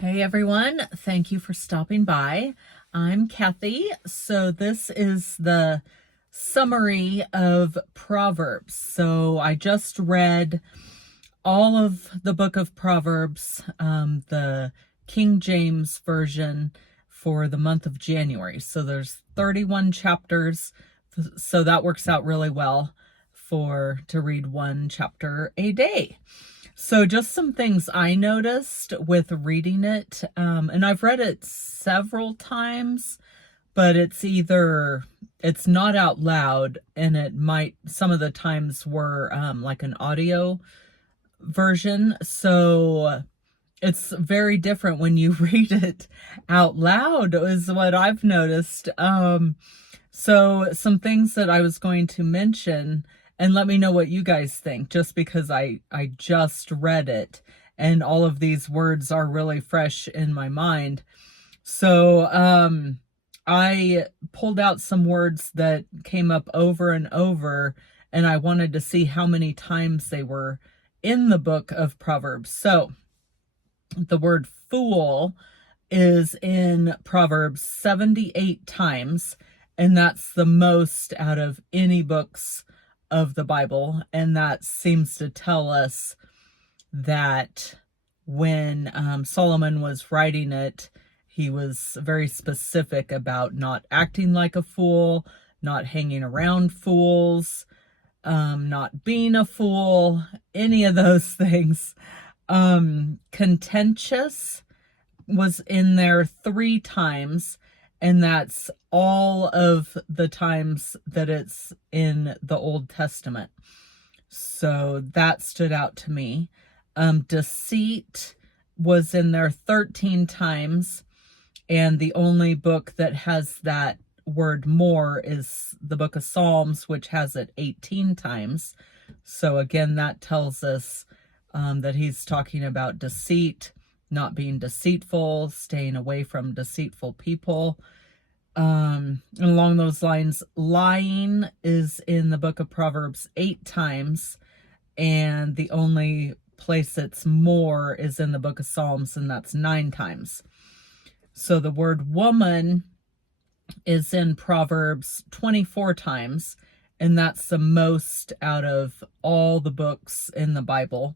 Hey everyone, thank you for stopping by. I'm Kathy. So this is the summary of Proverbs. So I just read all of the book of Proverbs, the King James version for the month of January. So there's 31 chapters. So that works out really well to read one chapter a day. So just some things I noticed with reading it, and I've read it several times, but it's not out loud, and some of the times were like an audio version. So it's very different when you read it out loud, is what I've noticed. So some things that I was going to mention, and let me know what you guys think, just because I just read it and all of these words are really fresh in my mind. So I pulled out some words that came up over and over, and I wanted to see how many times they were in the book of Proverbs. So the word fool is in Proverbs 78 times, and that's the most out of any books of the Bible. And that seems to tell us that when Solomon was writing it, he was very specific about not acting like a fool, not hanging around fools, not being a fool, any of those things. Contentious was in there 3 times, and that's all of the times that it's in the Old Testament. So that stood out to me. Deceit was in there 13 times, and the only book that has that word more is the book of Psalms, which has it 18 times. So again, that tells us that he's talking about deceit, not being deceitful, staying away from deceitful people. And along those lines, lying is in the book of Proverbs 8 times, and the only place it's more is in the book of Psalms, and that's 9 times. So the word woman is in Proverbs 24 times, and that's the most out of all the books in the Bible.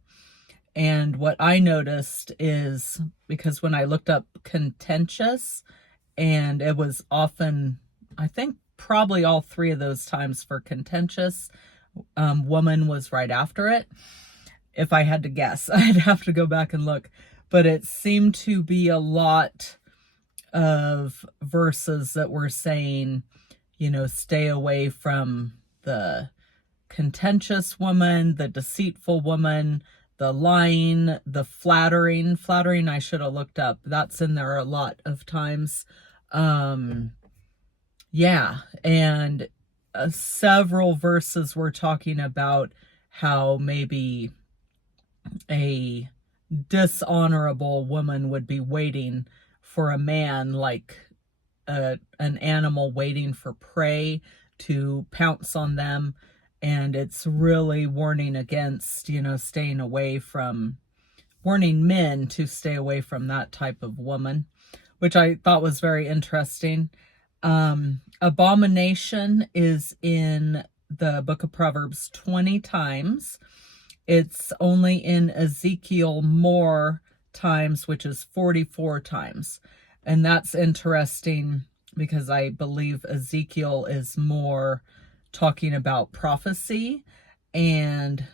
And what I noticed is, because when I looked up contentious, and it was often, I think probably all 3 of those times for contentious, woman was right after it. If I had to guess, I'd have to go back and look. But it seemed to be a lot of verses that were saying, stay away from the contentious woman, the deceitful woman, the lying, the flattering. Flattering I should have looked up. That's in there a lot of times. Yeah, and several verses were talking about how maybe a dishonorable woman would be waiting for a man, like an animal waiting for prey to pounce on them. And it's really warning against, warning men to stay away from that type of woman, which I thought was very interesting. Abomination is in the book of Proverbs 20 times. It's only in Ezekiel more times, which is 44 times. And that's interesting because I believe Ezekiel is more talking about prophecy, and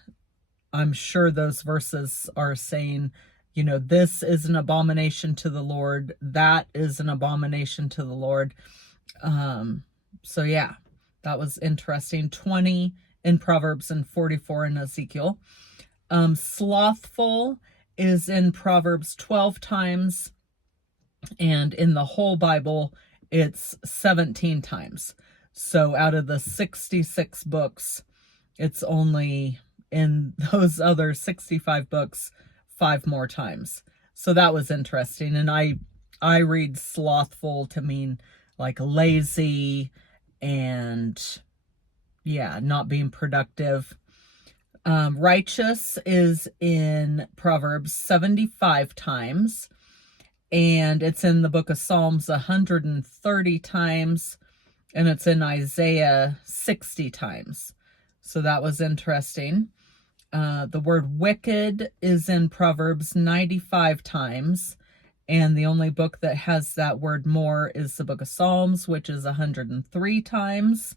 I'm sure those verses are saying, this is an abomination to the Lord, that is an abomination to the Lord. So yeah, that was interesting. 20 in Proverbs and 44 in Ezekiel. Slothful is in Proverbs 12 times, and in the whole Bible it's 17 times. So out of the 66 books, it's only in those other 65 books 5 more times. So that was interesting. And I read slothful to mean like lazy and, yeah, not being productive. Righteous is in Proverbs 75 times, and it's in the book of Psalms 130 times, and it's in Isaiah 60 times. So that was interesting. The word wicked is in Proverbs 95 times, and the only book that has that word more is the book of Psalms, which is 103 times.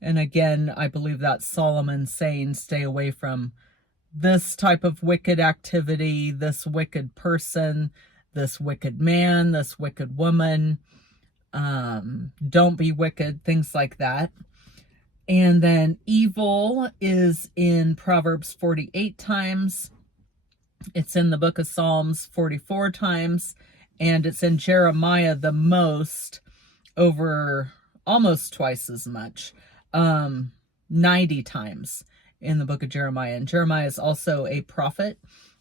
And again, I believe that's Solomon saying, stay away from this type of wicked activity, this wicked person, this wicked man, this wicked woman. Don't be wicked, things like that. And then evil is in Proverbs 48 times. It's in the book of Psalms 44 times. And it's in Jeremiah the most, over almost twice as much, 90 times in the book of Jeremiah. And Jeremiah is also a prophet.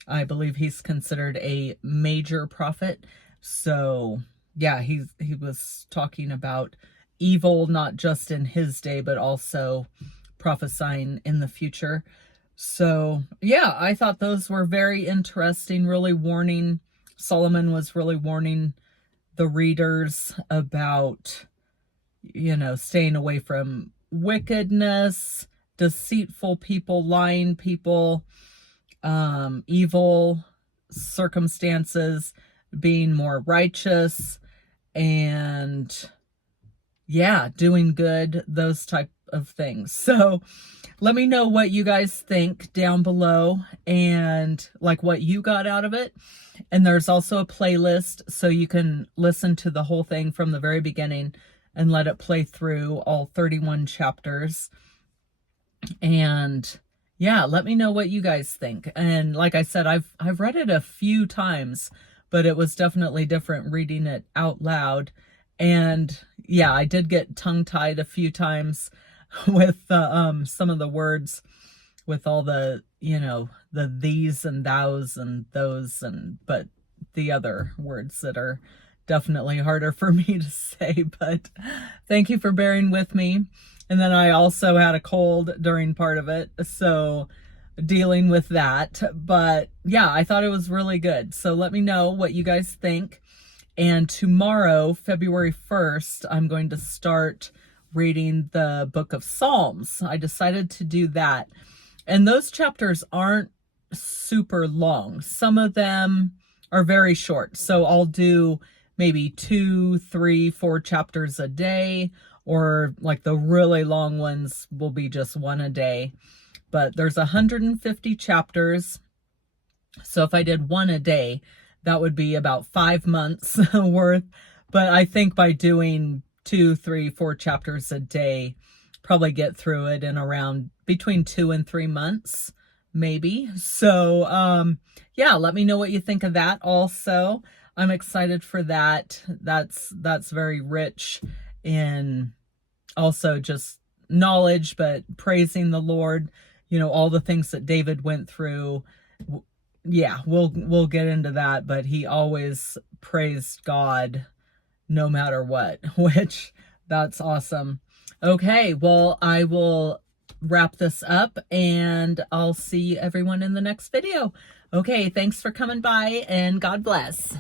I believe he's considered a major prophet. So yeah, he was talking about evil, not just in his day, but also prophesying in the future. So yeah, I thought those were very interesting, really warning. Solomon was really warning the readers about, staying away from wickedness, deceitful people, lying people, evil circumstances, being more righteous, and yeah, doing good, those type of things. So let me know what you guys think down below, and like what you got out of it. And there's also a playlist, so you can listen to the whole thing from the very beginning and let it play through all 31 chapters. And yeah, let me know what you guys think. And like I said, I've read it a few times, but it was definitely different reading it out loud. And yeah, I did get tongue-tied a few times with some of the words, with all the, the these and thous and those, but the other words that are definitely harder for me to say. But thank you for bearing with me. And then I also had a cold during part of it, so dealing with that. But yeah, I thought it was really good. So let me know what you guys think. And tomorrow, February 1st, I'm going to start reading the book of Psalms. I decided to do that. And those chapters aren't super long. Some of them are very short. So I'll do maybe 2, 3, 4 chapters a day, or like the really long ones will be just one a day. But there's 150 chapters. So if I did one a day, that would be about 5 months worth. But I think by doing 2, 3, 4 chapters a day, probably get through it in around between 2 and 3 months, maybe. So yeah, let me know what you think of that also. I'm excited for that. That's very rich in also just knowledge, but praising the Lord, all the things that David went through. Yeah, we'll get into that, but he always praised God no matter what, which that's awesome. Okay, well, I will wrap this up, and I'll see everyone in the next video. Okay, thanks for coming by, and God bless.